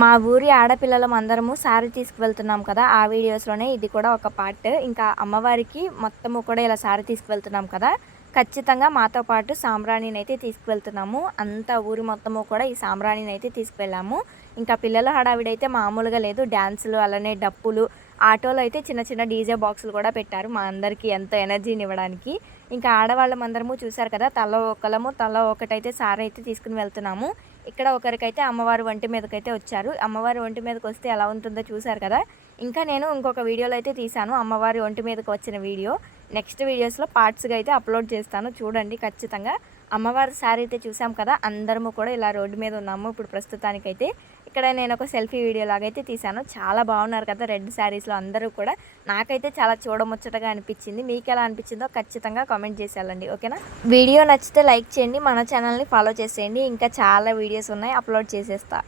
మా ఊరి ఆడపిల్లలం అందరము శారీ తీసుకువెళ్తున్నాం కదా! ఆ వీడియోస్‌లోనే ఇది కూడా ఒక పార్ట్. ఇంకా అమ్మవారికి మొత్తము కూడా ఇలా శారీ తీసుకువెళ్తున్నాం కదా! ఖచ్చితంగా మాతో పాటు సాంబ్రాణినైతే తీసుకువెళ్తున్నాము. అంతా ఊరు మొత్తము కూడా ఈ సాంబ్రాణినైతే తీసుకువెళ్ళాము. ఇంకా పిల్లల హడావిడైతే మామూలుగా లేదు. డాన్సులు, అలానే డప్పులు, ఆటోలో అయితే చిన్న చిన్న డీజే బాక్సులు కూడా పెట్టారు. మా అందరికీ ఎంతో ఎనర్జీనివ్వడానికి. ఇంకా ఆడవాళ్ళమందరము చూసారు కదా! తలా ఒకటైతే సారీ అయితే తీసుకొని వెళ్తున్నాము. ఇక్కడ ఒకరికైతే అమ్మవారి ఒంటి మీదకైతే వచ్చారు. అమ్మవారి ఒంటి మీదకొస్తే ఎలా ఉంటుందో చూసారు కదా! ఇంకా నేను ఇంకొక వీడియోలో అయితే తీశాను అమ్మవారి ఒంటి మీదకి వచ్చిన వీడియో. నెక్స్ట్ వీడియోస్‌లో పార్ట్స్‌గా అయితే అప్‌లోడ్ చేస్తాను. చూడండి ఖచ్చితంగా. అమ్మవారి శారీ అయితే చూసాం కదా! అందరము కూడా ఇలా రోడ్డు మీద ఉన్నాము ఇప్పుడు ప్రస్తుతానికైతే. ఇక్కడ నేను ఒక సెల్ఫీ వీడియో లాగైతే తీశాను. చాలా బాగున్నారు కదా! రెడ్ శారీస్‌లో అందరూ కూడా. నాకైతే చాలా చూడముచ్చటగా అనిపించింది. మీకెలా అనిపించిందో ఖచ్చితంగా కామెంట్ చేసేయాలండి. ఓకేనా? వీడియో నచ్చితే లైక్ చేయండి. మన ఛానల్‌ని ఫాలో చేసేయండి. ఇంకా చాలా వీడియోస్ ఉన్నాయి అప్‌లోడ్ చేసేస్తా.